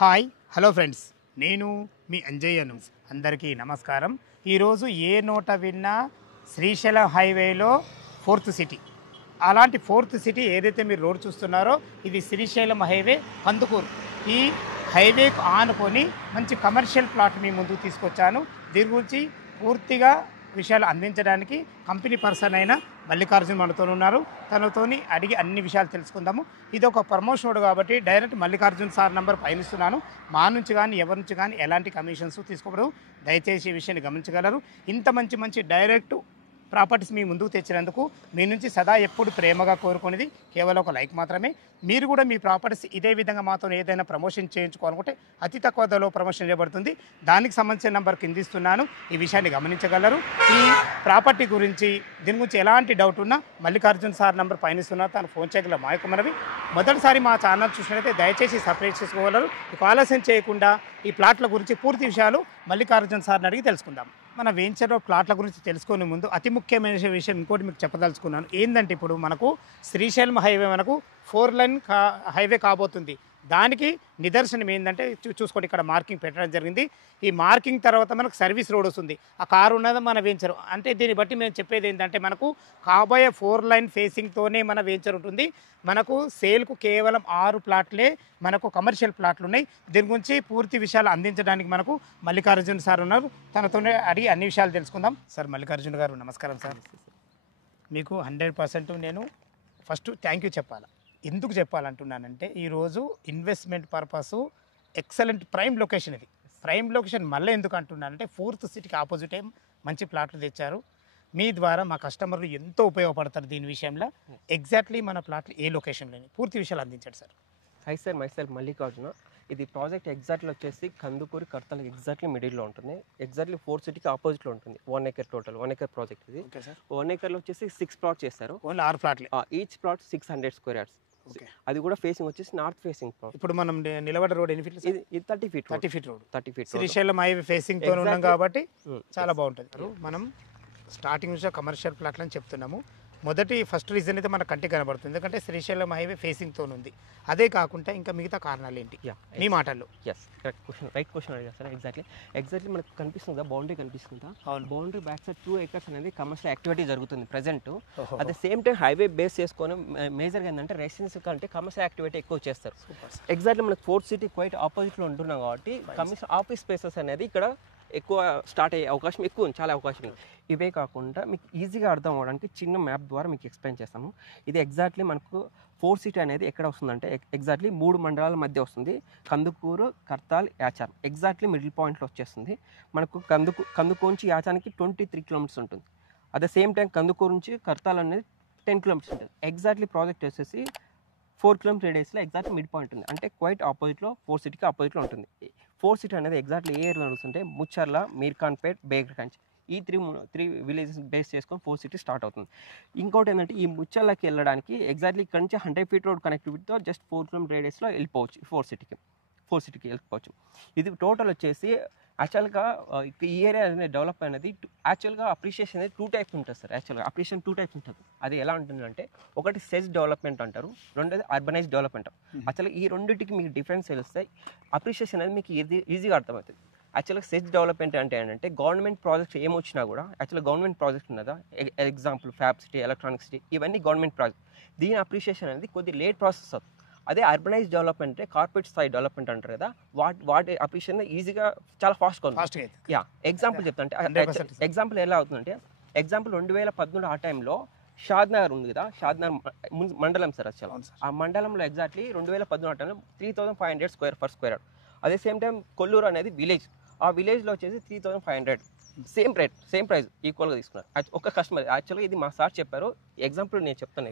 Hi hello friends, నేను మీ అంజయ్యను. అందరికీ నమస్కారం. ఈరోజు ఏ నోట విన్నా శ్రీశైలం హైవేలో ఫోర్త్ సిటీ. అలాంటి ఫోర్త్ సిటీ ఏదైతే మీరు రోడ్ చూస్తున్నారో ఇది శ్రీశైలం హైవే కందుకూరు. ఈ హైవేకు ఆనుకొని మంచి కమర్షియల్ ప్లాట్ మీ ముందుకు తీసుకొచ్చాను. దీని గురించి పూర్తిగా విషయాలు అందించడానికి కంపెనీ పర్సన్ అయిన మల్లికార్జున్ మనతో ఉన్నారు. తనతోని అడిగి అన్ని విషయాలు తెలుసుకుందాము. ఇది ఒక ప్రమోషన్ కాబట్టి డైరెక్ట్ మల్లికార్జున్ సార్ నంబర్ పయనిస్తున్నాను. మా నుంచి కానీ ఎవరి నుంచి కానీ ఎలాంటి కమిషన్స్ తీసుకోవడం, దయచేసి ఈ విషయాన్ని గమనించగలరు. ఇంత మంచి మంచి డైరెక్ట్ ప్రాపర్టీస్ మీ ముందుకు తెచ్చినందుకు మీ నుంచి సదా ఎప్పుడు ప్రేమగా కోరుకునేది కేవలం ఒక లైక్ మాత్రమే. మీరు కూడా మీ ప్రాపర్టీస్ ఇదే విధంగా మాతో ఏదైనా ప్రమోషన్ చేయించుకోవాలనుకుంటే అతి తక్కువ ధరలో ప్రమోషన్ చేయబడుతుంది. దానికి సంబంధించిన నెంబర్ కింద ఇస్తున్నాను. ఈ విషయాన్ని గమనించగలరు. ఈ ప్రాపర్టీ గురించి దీని గురించి ఎలాంటి డౌట్ ఉన్నా మల్లికార్జున్ సార్ నెంబర్ పయనిస్తున్నారు. తను ఫోన్ చేయగల మాయకుమనవి. మొదటిసారి మా ఛానల్ చూసినట్లయితే దయచేసి సబ్స్క్రైబ్ చేసుకోగలరు. ఇక ఆలస్యం చేయకుండా ఈ ప్లాట్ల గురించి పూర్తి విషయాలు మల్లికార్జున్ సార్ని అడిగి తెలుసుకుందాం. మన వెంచర్ ప్లాట్ల గురించి తెలుసుకునే ముందు అతి ముఖ్యమైన విషయం ఇంకోటి మీకు చెప్పదలుచుకున్నాను. ఏంటంటే ఇప్పుడు మనకు శ్రీశైలం హైవే మనకు 4 లైన్ హైవే కాబోతుంది. దానికి నిదర్శనం ఏంటంటే చూసుకోండి, ఇక్కడ మార్కింగ్ పెట్టడం జరిగింది. ఈ మార్కింగ్ తర్వాత మనకు సర్వీస్ రోడ్ వస్తుంది. ఆ కారు ఉన్నది మన వెంచర్. అంటే దీన్ని బట్టి మేము చెప్పేది ఏంటంటే మనకు కాబోయే 4 లైన్ ఫేసింగ్తోనే మన వెంచర్ ఉంటుంది. మనకు సేల్కు కేవలం 6 ప్లాట్లే మనకు కమర్షియల్ ప్లాట్లు ఉన్నాయి. దీని గురించి పూర్తి విషయాలు అందించడానికి మనకు మల్లికార్జున్ సార్ ఉన్నారు. తనతోనే అడిగి అన్ని విషయాలు తెలుసుకుందాం. సార్ మల్లికార్జున్ గారు నమస్కారం సార్. మీకు 100% నేను ఫస్ట్ థ్యాంక్ యూ చెప్పాలి. ఎందుకు చెప్పాలంటున్నానంటే ఈరోజు investment purpose excellent prime location. ఇది ప్రైమ్ లొకేషన్ మళ్ళీ ఎందుకు అంటున్నానంటే ఫోర్త్ సిటీకి ఆపోజిటే మంచి ప్లాట్లు తెచ్చారు. మీ ద్వారా మా కస్టమర్లు ఎంతో ఉపయోగపడతారు. దీని విషయంలో ఎగ్జాక్ట్లీ మన ప్లాట్లు ఏ లొకేషన్లో పూర్తి విషయాలు అందించండి sir. High sir, my self Mallikarjuna. ఇది ప్రాజెక్ట్ ఎగ్జాక్ట్లీ వచ్చేసి కందుకూరు కర్తల ఎగ్జాక్ట్లీ మిడిల్లో ఉంటుంది. ఎగ్జాక్ట్లీ 4 సిటీకి ఆపోజిట్లో ఉంటుంది. 1 acre టోటల్ 1 acre ప్రాజెక్ట్ ఇది. 1 acreలో వచ్చేసి 6 ప్లాట్ చేస్తారు. ఓన్లీ 6 ప్లాట్లే. Each plot 600 square yards. అది కూడా ఫేసింగ్ వచ్చేసి నార్త్ ఫేసింగ్ ప్లాట్. ఇప్పుడు మనం నిలబడ్డ రోడ్ ఎన్ని ఫీట్? ఇది 30 feet. 30 feet road. 30 feet. Srisailam highway facing తో ఉన్నాం కాబట్టి చాలా బాగుంటుంది. మనం స్టార్టింగ్ నుంచి కమర్షియల్ ప్లాట్లు అని చెప్తున్నాము. ఫస్ట్ రీజన్ అయితే మన కంటికి కనబడుతుంది, ఎందుకంటే శ్రీశైలం హైవే ఫేసింగ్తో ఉంది. అదే కాకుండా ఇంకా మిగతా కారణాలు ఏంటి మీ మాటల్లో? Yes, correct question, right question అడిగారు సార్. ఎగ్జాక్ట్లీ మనకు కనిపిస్తుందా, బౌండరీ కనిపిస్తుందా? బౌండరీ బ్యాక్ సైడ్ 2 acres అనేది కమర్షియల్ యాక్టివిటీ జరుగుతుంది present. At the same time highway base చేసుకొని మేజర్గా ఏంటంటే రెసిడెన్స్ కంటే కమర్షియల్ యాక్టివిటీ ఎక్కువ చేస్తారు. ఎగ్జాక్ట్లీ మనకు 4th సిటీ క్వైట్ ఆపోజిట్లో ఉంటున్నాం కాబట్టి కమర్షియల్ ఆఫీస్ స్పేసెస్ అనేది ఇక్కడ ఎక్కువ స్టార్ట్ అయ్యే అవకాశం ఎక్కువ ఉంది, చాలా అవకాశం ఉంది. ఇవే కాకుండా మీకు ఈజీగా అర్థం అవ్వడానికి చిన్న మ్యాప్ ద్వారా మీకు ఎక్స్ప్లెయిన్ చేస్తాము. ఇది ఎగ్జాక్ట్లీ మనకు 4th సిటీ అనేది ఎక్కడ వస్తుందంటే ఎగ్జాక్ట్లీ 3 మండలాల మధ్య వస్తుంది. కందుకూరు, కర్తాల్, యాచారం ఎగ్జాక్ట్లీ మిడిల్ పాయింట్లో వచ్చేస్తుంది. మనకు కందుకూరు నుంచి యాచానికి 23 kilometers ఉంటుంది. At the same time Kandukur నుంచి కర్తాల్ అనేది 10 kilometers ఉంటుంది. ఎగ్జాక్ట్లీ ప్రాజెక్ట్ వచ్చేసి 4 km రేడియస్లో ఎగ్జాక్ట్లీ మిడ్ పాయింట్ ఉంది. అంటే క్వైట్ ఆపోజిట్లో 4th సిటీకి ఆపోజిట్లో ఉంటుంది. 4th సిటీ అనేది ఎగ్జాక్ట్లీ ఏ ఏరియా నడుస్తుంటే ముచ్చర్ల, మీర్ఖాన్పేట్, బేగర్గంజ్ ఈ 3 విలేజెస్ బేస్ చేసుకొని 4th సిటీ స్టార్ట్ అవుతుంది. ఇంకోటి ఏంటంటే ఈ ముచ్చర్లకి వెళ్ళడానికి ఎగ్జాక్ట్లీ ఇక్కడ నుంచి 100 feet రోడ్ కనెక్టివిటీతో జస్ట్ 4 km రేడియస్లో వెళ్ళిపోవచ్చు 4th సిటీకి వెళ్ళిపోవచ్చు. ఇది టోటల్ వచ్చేసి యాక్చువల్గా ఈ ఏరియా అనేది డెవలప్ అనేది యాక్చువల్గా అప్రిషియేషన్ అనేది 2 types ఉంటుంది సార్. యాక్చువల్గా అప్రిషియేషన్ 2 types ఉంటుంది. అది ఎలా ఉంటుందంటే ఒకటి సెజ్ డెవలప్మెంట్ అంటారు, రెండోది అర్బనైజ్ డెవలప్మెంట్. యాక్చువల్గా ఈ రెండింటికి మీకు డిఫరెన్స్ తెలిస్తే అప్రిషియేషన్ అనేది మీకు ఈజీగా అర్థమవుతుంది. యాక్చువల్గా సెజ్ డెవలప్మెంట్ అంటే ఏంటంటే గవర్నమెంట్ ప్రాజెక్ట్స్ ఏమొచ్చినా కూడా యాక్చువల్గా గవర్నమెంట్ ప్రాజెక్ట్ ఉన్నదా, example fab city, electronic city, ఇవన్నీ గవర్నమెంట్ ప్రాజెక్ట్. దీని అప్రిషియేషన్ అనేది కొద్ది లేట్ ప్రాసెస్ అవుతుంది. అదే అర్బనైజ్ డెవలప్మెంట్ అంటే కార్పొరేట్ స్థాయి డెవలప్మెంట్ అంటారు కదా, వాటి అప్రిషియేషన్ ఈజీగా చాలా ఫాస్ట్గా. యా, ఎగ్జాంపుల్ చెప్తాంటే ఎగ్జాంపుల్ ఎలా అవుతుందంటే ఎగ్జాంపుల్ 2013 ఆ టైంలో షాద్నగర్ ఉంది కదా, షాద్నగర్ మండలం సార్. అసలు ఆ మండలంలో ఎగ్జాక్ట్లీ 2013 ఆ టైంలో 3500 square yard. అదే సేమ్ టైం కొల్లూరు అనేది విలేజ్. ఆ విలేజ్లో వచ్చేసి 3500 సేమ్ ప్రైస్ ఈక్వల్గా తీసుకున్నారు ఒక కస్టమర్. యాక్చువల్గా ఇది మా సార్ చెప్పారు. ఎగ్జాంపుల్ నేను చెప్తాను,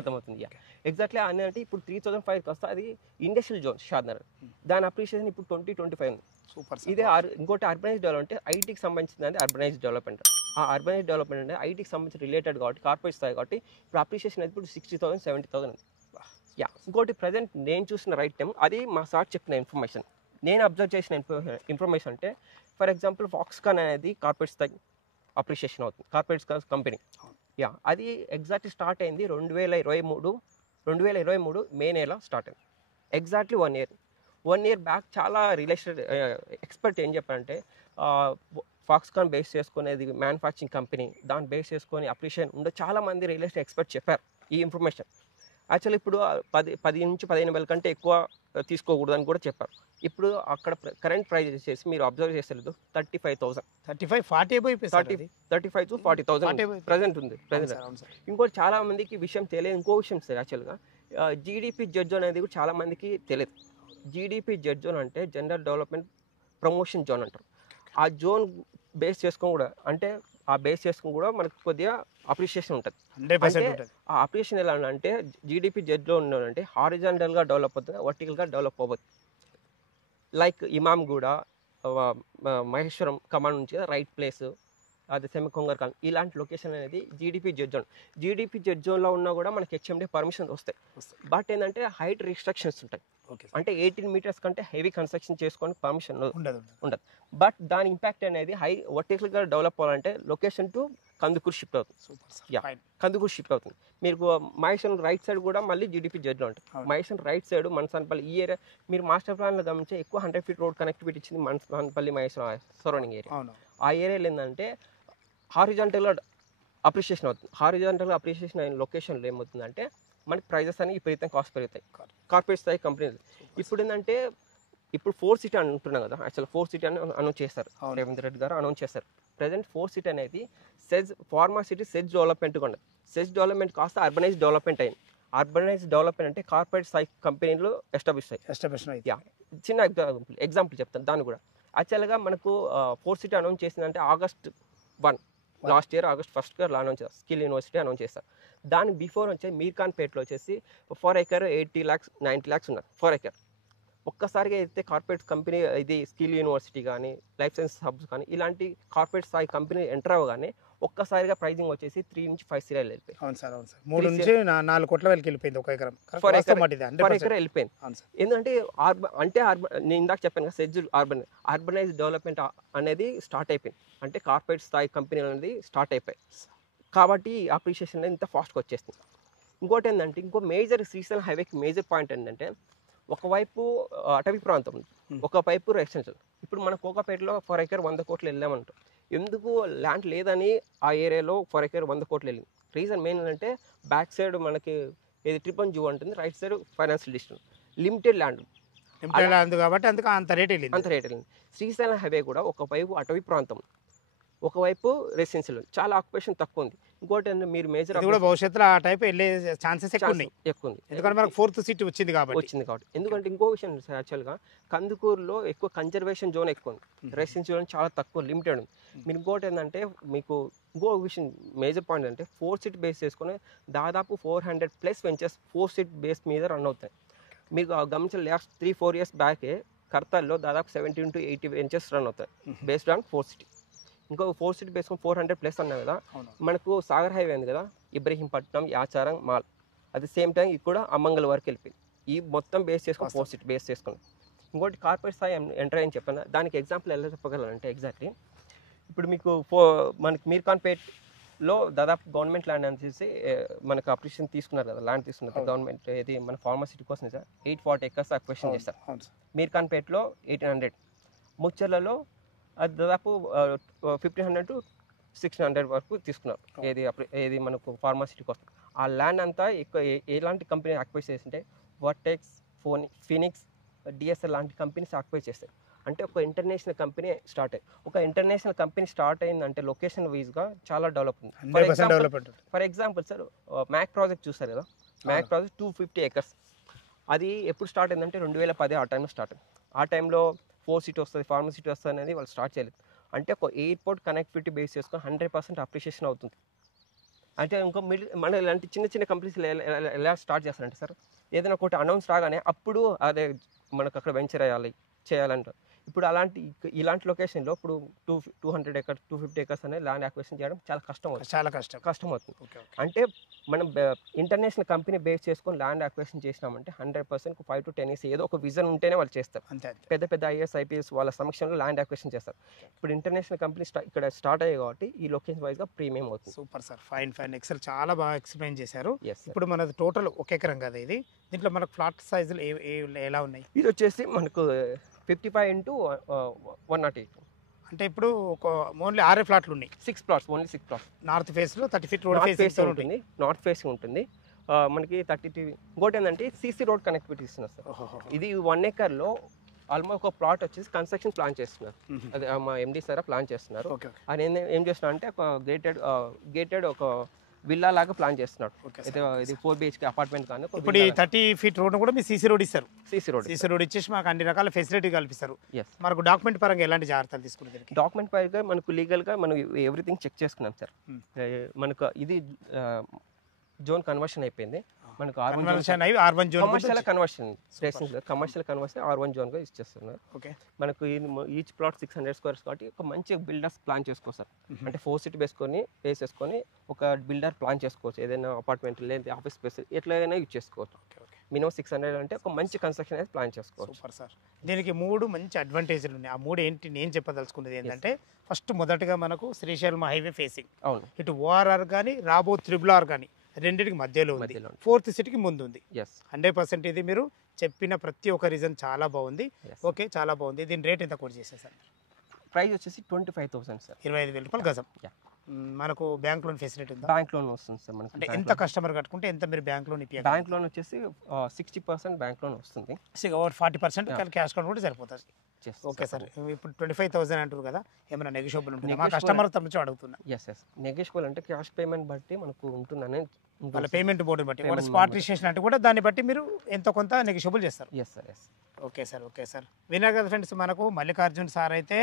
అర్థమవుతుంది. ఎగ్జాక్ట్లీ అంటే ఇప్పుడు 3005 వస్తే అది ఇండస్ట్రియల్ జోన్ షాద్నగర్. దాని అప్రిషియేషన్ ఇప్పుడు 2025 ఉంది. సూపర్. ఇదే ఇంకోటి అర్బనైజ్ డెవలప్మెంట్ అంటే ఐటీకి సంబంధించింది అర్బనైజ్ డెవలప్మెంట్. ఆ అర్బనైజ్ డెవలప్మెంట్ అంటే ఐటీకి సంబంధించి రిలేటెడ్ కాబట్టి కార్పొరేట్ స్థాయి కాబట్టి ఇప్పుడు అప్రిషియేషన్ అయితే ఇప్పుడు 60,000 70,000 ఉంది. యా, ఇంకోటి ప్రజెంట్ నేను చూసిన రైట్ టైం అది మా సార్ చెప్పిన ఇన్ఫర్మేషన్. నేను అబ్జర్వ్ చేసిన ఇన్ఫర్మేషన్ అంటే ఫర్ ఎగ్జాంపుల్ ఫాక్స్కాన్ అనేది కార్పొరేట్ స్థాయి అప్రిషియేషన్ అవుతుంది, కార్పొరేట్ కంపెనీ. యా, అది ఎగ్జాక్ట్లీ స్టార్ట్ అయింది 2023 మే నెల స్టార్ట్ అయింది. ఎగ్జాక్ట్లీ 1 year బ్యాక్ చాలా రిలేటెడ్ ఎక్స్పర్ట్ ఏం చెప్పారంటే ఫాక్స్కాన్ బేస్ చేసుకునేది మ్యానుఫ్యాక్చరింగ్ కంపెనీ, దాన్ని బేస్ చేసుకొని అప్రిషియేషన్ ఉండే చాలా మంది రియల్ ఎస్టేట్ ఎక్స్పర్ట్ చెప్పారు ఈ ఇన్ఫర్మేషన్. యాక్చువల్లీ ఇప్పుడు 10 నుంచి 15 వేల కంటే ఎక్కువ తీసుకోకూడదని కూడా చెప్పారు. ఇప్పుడు అక్కడ కరెంట్ ప్రైస్ వచ్చేసి మీరు అబ్జర్వ్ చేసేది 35,000, 35 to 40,000 ప్రజెంట్ ఉంది. ఇంకోటి చాలా మందికి విషయం తెలియదు. ఇంకో విషయం సార్, యాక్చువల్గా జీడిపి జెడ్ జోన్ అనేది కూడా చాలా మందికి తెలియదు. జీడిపి జెడ్ జోన్ అంటే జనరల్ డెవలప్మెంట్ ప్రమోషన్ జోన్ అంటారు. ఆ జోన్ బేస్ చేసుకొని కూడా అంటే మనకు కొద్దిగా అప్రిషియేషన్ ఉంటుంది. ఆ అప్రిషియేషన్ ఎలా అంటే జీడిపి జెడ్లో ఉన్నాడంటే హారిజాంటల్గా డెవలప్ అవుతుంది, వర్టికల్గా డెవలప్ అవ్వదు. లైక్ ఇమామ్గూడ, మహేశ్వరం కమాండ్ నుంచి రైట్ ప్లేస్, అది సెమికొంగర్ కాలం, ఇలాంటి లొకేషన్ అనేది GDP Z zone. GDP Z జోన్లో ఉన్నా కూడా మనకి హెచ్ఎండి పర్మిషన్ వస్తాయి. బట్ ఏంటంటే హైట్ రిస్ట్రిక్షన్స్ ఉంటాయి. అంటే 18 meters కంటే హెవీ కన్స్ట్రక్షన్ చేసుకొని పర్మిషన్ ఉండదు. బట్ దాని ఇంపాక్ట్ అనేది హై వర్టికల్గా డెవలప్ అవ్వాలంటే లొకేషన్ టు కందుకూరు షిఫ్ట్ అవుతుంది. కందుకూరు షిఫ్ట్ అవుతుంది. మీకు మహేశ్వరం రైట్ సైడ్ కూడా మళ్ళీ జీడిపి జెడ్లో ఉంటుంది. మహేశ్వరం రైట్ సైడ్ మనసానపల్లి ఈ ఏరియా మీరు మాస్టర్ ప్లాన్లో గమనించే ఎక్కువ 100 feet రోడ్ కనెక్టివిటీ ఇచ్చింది మనసానపల్లి మహేశ్వరం సరౌండింగ్ ఏరియా. ఆ ఏరియాలో ఏంటంటే హారిజాంటల్గా అప్రిషియేషన్ అవుతుంది. హారిజాంటల్గా అప్రిషియేషన్ అయిన లొకేషన్లో ఏమవుతుందంటే మనకి ప్రైజెస్ అనేవి విపరీతంగా కాస్ట్ పెరుగుతాయి. కార్పొరేట్ స్థాయి కంపెనీలు ఇప్పుడు ఏంటంటే ఇప్పుడు 4 city అంటున్నాం కదా, యాక్చువల్ 4 city అని అనౌన్స్ చేస్తారు. రేవంత్ రెడ్డి గారు అనౌన్స్ చేస్తారు. ప్రజెంట్ 4 city అనేది ఫార్మాసిటీ సెజ్ డెవలప్మెంట్ కూడా. సెజ్ డెవలప్మెంట్ కాస్త అర్బనైజ్ డెవలప్మెంట్ అయింది. అర్బనైజ్ డెవలప్మెంట్ అంటే కార్పొరేట్ స్థాయి కంపెనీలు ఎస్టాబ్లిష్ అయ్యాయి. చిన్న ఎగ్జాంపుల్ చెప్తాను దాన్ని కూడా. యాక్చువల్గా మనకు 4 city అనౌన్స్ చేసిందంటే August 1 last year August 1st announce చేస్తారు. స్కిల్ యూనివర్సిటీ అనౌన్స్ చేస్తారు. దానికి బిఫోర్ వచ్చే మీర్ఖాన్పేటలో వచ్చేసి 4 acre 80 lakhs 90 lakhs ఉన్నారు 4 acre. ఒక్కసారిగా అయితే కార్పొరేట్ కంపెనీ ఇది స్కిల్ యూనివర్సిటీ కానీ లైఫ్ సైన్స్ హబ్స్ కానీ ఇలాంటి కార్పొరేట్ స్థాయి కంపెనీ ఎంటర్ అవ్వగానే ఒక్కసారిగా ప్రైజింగ్ వచ్చేసి 3 నుంచి 5 crore వెళ్ళిపోయింది. 3 నుంచి 4 కోట్ల వరకు వెళ్ళిపోయింది. ఒక ఎకరం 4 acre వెళ్ళిపోయింది. ఎందుకంటే నేను ఇందాక చెప్పాను కదా, సెజ్ అర్బనైజ్ డెవలప్మెంట్ అనేది స్టార్ట్ అయిపోయింది. అంటే కార్పొరేట్ స్థాయి కంపెనీలు అనేది స్టార్ట్ అయిపోయాయి కాబట్టి అప్రిషియేషన్ అనేది ఇంత ఫాస్ట్గా వచ్చేస్తుంది. ఇంకోటి ఏంటంటే ఇంకో మేజర్ శ్రీశైలం హైవేకి మేజర్ పాయింట్ ఏంటంటే ఒకవైపు అటవీ ప్రాంతం ఉంది, ఒకవైపు రెసిడెన్షియల్. ఇప్పుడు మన కోకాపేటలో 4 acre 100 కోట్లు వెళ్ళామంటాం. ఎందుకు ల్యాండ్ లేదని ఆ ఏరియాలో 4 acre 100 కోట్లు వెళ్ళింది? రీజన్ మెయిన్ ఏంటంటే బ్యాక్ సైడ్ మనకి ఏది ట్రిపన్ జూ ఉంటుంది, right side financial district, limited land కాబట్టి అంత రేట్ వెళ్ళింది. శ్రీశైలం హైవే కూడా ఒకవైపు అటవీ ప్రాంతం, ఒకవైపు రెసిడెన్షియల్, చాలా ఆక్యుపేషన్ తక్కువ ఉంది. ఇంకోటి మీరు మేజర్ భవిష్యత్తులో ఆ టైప్ వెళ్ళే ఛాన్సెస్ ఎక్కువ ఉంది. ఎందుకంటే మనకు 4th city వచ్చింది కాబట్టి. ఎందుకంటే ఇంకో విషయం యాక్చువల్గా కందుకూరులో ఎక్కువ కన్జర్వేషన్ జోన్ ఎక్కువ ఉంది, రెసిడెన్షియల్ జోన్ చాలా తక్కువ లిమిటెడ్ ఉంది. మీరు ఇంకోటి ఏంటంటే మీకు ఇంకో విషయం మేజర్ పాయింట్ అంటే 4 city బేస్ చేసుకుని దాదాపు 400+ వెంచర్స్ 4 city బేస్ మీద రన్ అవుతాయి. మీకు గమనించిన లాస్ట్ 3-4 years బ్యాకే కర్తాల్లో దాదాపు 17 to 80 వెంచర్స్ రన్ అవుతాయి బేస్డ్ ఆన్ 4 city. ఇంకో 4 city బేసుకొని 400+ అన్నా కదా. మనకు సాగర్ హైవే ఉంది కదా, ఇబ్రహీంపట్నం, యాచారం, మాల్, అది సేమ్ టైం ఇక్కడ అమ్మంగల్ వరకు వెళ్ళిపోయింది. ఈ మొత్తం బేస్ చేసుకొని 4 city బేస్ చేసుకుని. ఇంకోటి కార్పొరేట్ స్థాయి ఎంటర్ అని చెప్పాను. దానికి ఎగ్జాంపుల్ ఎలా చెప్పగలంటే ఎగ్జాక్ట్లీ ఇప్పుడు మీకు మనకి మీర్ఖాన్పేట్లో దాదాపు గవర్నమెంట్ ల్యాండ్ అనేసి మనకు అప్రిషియేషన్ తీసుకున్నారు కదా, ల్యాండ్ తీసుకున్నారు గవర్నమెంట్. ఇది మన ఫార్మాసిటీ కోసం 840 acres అక్విజిషన్ చేస్తారు. మీర్ఖాన్పేట్లో 1800, ముచ్చర్లలో అది దాదాపు 1500 to 1600 వరకు తీసుకున్నారు. ఏది మనకు ఫార్మాసిటీ కోసం. ఆ ల్యాండ్ అంతా ఎలాంటి కంపెనీ అక్వైర్ చేస్తుంటే వర్టెక్స్, ఫినిక్స్, డిఎస్ఎల్ లాంటి కంపెనీస్ అక్వైర్ చేస్తాయి. అంటే ఒక ఇంటర్నేషనల్ కంపెనీ స్టార్ట్ అయ్యి, ఒక ఇంటర్నేషనల్ కంపెనీ స్టార్ట్ అయిందంటే లొకేషన్ వైజ్గా చాలా డెవలప్ ఉంది. For example sir Mac project చూస్తారు కదా, మ్యాక్ ప్రాజెక్ట్ 250 acres. అది ఎప్పుడు స్టార్ట్ అయిందంటే 2010 ఆ టైంలో స్టార్ట్ అయింది. ఆ టైంలో 4 city వస్తుంది, ఫార్మసిటీ వస్తుంది అనేది వాళ్ళు స్టార్ట్ చేయలేదు. అంటే ఒక ఎయిర్పోర్ట్ కనెక్టివిటీ బేస్ చేసుకొని 100% అప్రిషియేషన్ అవుతుంది. అంటే ఇంకో మన ఇలాంటి చిన్న చిన్న కంపెనీస్ ఎలా స్టార్ట్ చేస్తారంటే సార్ ఏదైనా ఒకటి అనౌన్స్ రాగానే అప్పుడు అదే మనకు అక్కడ వెంచర్ చేయాలంటారు. ఇప్పుడు ఇలాంటి లొకేషన్లో ఇప్పుడు 200 ఎకర్స్ 250 ఎకర్స్ అనేది ల్యాండ్ అక్విజిషన్ చేయడం చాలా కష్టం అవుతుంది. చాలా కష్టం అవుతుంది. అంటే మనం ఇంటర్నేషనల్ కంపెనీ బేస్ చేసుకొని ల్యాండ్ అక్విజిషన్ చేసినామంటే 100% 5 to 10 years ఏదో ఒక విజన్ ఉంటేనే వాళ్ళు చేస్తారు. పెద్ద IAS IPS వాళ్ళ సమక్షంలో ల్యాండ్ అక్విజిషన్ చేస్తారు. ఇప్పుడు ఇంటర్నేషనల్ కంపెనీ ఇక్కడ స్టార్ట్ అయ్యాయి కాబట్టి ఈ లొకేషన్ వైజ్గా ప్రీమియం అవుతుంది. సూపర్ సార్, ఫైన్ ఎక్సెల్ చాలా బాగా ఎక్స్ప్లెయిన్ చేశారు. ఇప్పుడు మనది టోటల్ 1 ఎకరం కదా ఇది, దీంట్లో మనకు ఫ్లాట్ సైజులు ఎలా ఉన్నాయి? ఇది వచ్చేసి మనకు 55 into 108. అంటే ఇప్పుడు ఓన్లీ 6 ఫ్లాట్లు ఉన్నాయి. 6 plots, only 6 plots. North face లో 30 feet రోడ్ ఫేస్ ఉంటుంది. నార్త్ ఫేసింగ్ ఉంటుంది. మనకి 32. ఇంకోటి ఏంటంటే CC రోడ్ కనెక్టివిటీ ఇస్తున్నారు సార్. ఇది 1 acreలో ఆల్మోస్ట్ ఒక ప్లాట్ వచ్చేసి కన్స్ట్రక్షన్ ప్లాన్ చేస్తున్నారు. అది మా MD సార్ ప్లాన్ చేస్తున్నారు. ఆయన ఏం చేస్తున్నారు అంటే ఒక గేటెడ్ ఒక విల్లా లాగా ప్లాన్ చేస్తున్నాడు. ఇది 4 BHK అపార్ట్మెంట్ కానీ ఇప్పుడు ఈ 30 feet రోడ్ కూడా మీరు CC రోడ్ ఇస్తారు. CC రోడ్ ఇచ్చేసి మాకు అన్ని రకాల ఫెసిలిటీ కల్పిస్తారు. మనకు డాక్యుమెంట్ పరంగా ఎలాంటి జాగ్రత్తలు తీసుకుంటారు? డాక్యుమెంట్ పరంగా మనకు లీగల్గా మనం ఎవ్రీథింగ్ చెక్ చేసుకున్నాం సార్. మనకు ఇది జోన్ కన్వర్షన్ అయిపోయింది. మనకు R1 zone commercial conversion R1 zone గా ఇచ్చేస్తున్నారు. మనకు ఈచ్ ప్లాట్ 600 squares కాబట్టి ఒక మంచి బిల్డర్స్ ప్లాన్ చేసుకోవచ్చు. అంటే 4 సిటీ వేసుకొని ఒక బిల్డర్ ప్లాన్ చేసుకోవచ్చు. ఏదైనా అపార్ట్మెంట్ లేదా ఆఫీస్ స్పేస్ ఎట్లయినా యూజ్ చేసుకోవచ్చు. మినిమం 600 అంటే ఒక మంచి కన్స్ట్రక్షన్ అయితే ప్లాన్ చేసుకోవచ్చు. Super sir. దీనికి 3 మంచి అడ్వాంటేజ్లు ఉన్నాయి. ఆ 3 ఏంటి నేను చెప్పదలుచుకున్నది ఏంటంటే, ఫస్ట్ మొదటగా మనకు శ్రీశైలం హైవే ఫేసింగ్, ఇటు ORR కానీ రాబో RRR కానీ రెండింటికి మధ్యలో ఉంది. 4th సిటీకి ముందు ఉంది. 100% ఇది మీరు చెప్పిన ప్రతి ఒక్క రీజన్ చాలా బాగుంది. ఓకే, చాలా బాగుంది. దీని రేట్ ఎంత కోట్ చేశారు సార్? ప్రైస్ వచ్చేసి 25,000 సార్. 25,000 రూపాయలు గజం. మనకు బ్యాంక్ లోన్ ఫెసిలిటీ ఉందా? బ్యాంక్ లోన్ వస్తుంది సార్ మనకి. అంటే ఎంత కస్టమర్ కట్టుకుంటే ఎంత మీరు బ్యాంక్ లోన్ ఇప్పించాలి? బ్యాంక్ లోన్ వచ్చేసి 60% బ్యాంక్ లోన్ వస్తుంది. 40% క్యాష్ కౌంట్ కూడా సరిపోతుంది. Okay sir. ఇప్పుడు 25,000 అంటారు కదా, ఏమైనా నెగోషియబుల్ ఉంటుంది? మా కస్టమర్ తరఫు నుంచి అడుగుతున్నా. నెగోషియబుల్ అంటే క్యాష్ పేమెంట్ బట్టి మనకు ఉంటుందని, వాళ్ళ పేమెంట్ బోర్డు బట్టి, వాళ్ళ స్పాట్ రిజిస్ట్రేషన్ అంటే కూడా దాన్ని బట్టి మీరు ఎంతో కొంత నెగోషియబుల్ చేస్తారు. Okay sir. విన్నారు కదా ఫ్రెండ్స్, మనకు మల్లికార్జున్ సార్ అయితే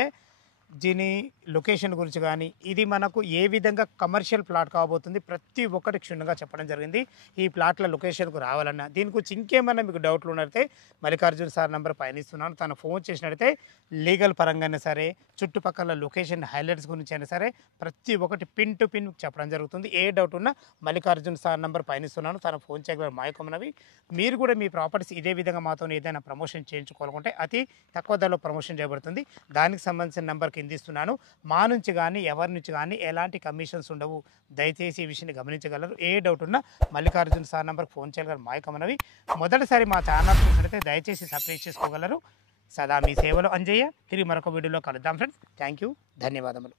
దీని లొకేషన్ గురించి కానీ ఇది మనకు ఏ విధంగా కమర్షియల్ ప్లాట్ కాబోతుంది ప్రతి ఒక్కటి క్షుణ్ణంగా చెప్పడం జరిగింది. ఈ ప్లాట్ల లొకేషన్కు రావాలన్నా దీని గురించి ఇంకేమన్నా మీకు డౌట్లు ఉన్నట్లయితే మల్లికార్జున్ సార్ నెంబర్ పైన ఇస్తున్నాను. తను ఫోన్ చేసినట్టయితే లీగల్ పరంగానే సరే, చుట్టుపక్కల లొకేషన్ హైలైట్స్ గురించి అయినా సరే ప్రతి ఒక్కటి పిన్ టు పిన్ చెప్పడం జరుగుతుంది. ఏ డౌట్ ఉన్నా మల్లికార్జున్ సార్ నెంబర్ పైన ఇస్తున్నాను. తను ఫోన్ చేయగల మాయకమనవి. మీరు కూడా మీ ప్రాపర్టీస్ ఇదే విధంగా మాతో ఏదైనా ప్రమోషన్ చేయించుకోవాలనుకుంటే అతి తక్కువ ధరలో ప్రమోషన్ చేయబడుతుంది. దానికి సంబంధించిన నెంబర్ కిందిస్తున్నాను. మా నుంచి కానీ ఎవరి నుంచి కానీ ఎలాంటి కమిషన్స్ ఉండవు. దయచేసి ఈ విషయాన్ని గమనించగలరు. ఏ డౌట్ ఉన్నా మల్లికార్జున్ సార్ నెంబర్కి ఫోన్ చేయగలరు. మాయకమనవి. మొదటిసారి మా ఛానల్ చూసినట్లయితే దయచేసి సబ్స్క్రైబ్ చేసుకోగలరు. సదా మీ సేవలో అంజయ్య. తిరిగి మరొక వీడియోలో కలుద్దాం ఫ్రెండ్స్. థ్యాంక్ యూ, ధన్యవాదములు.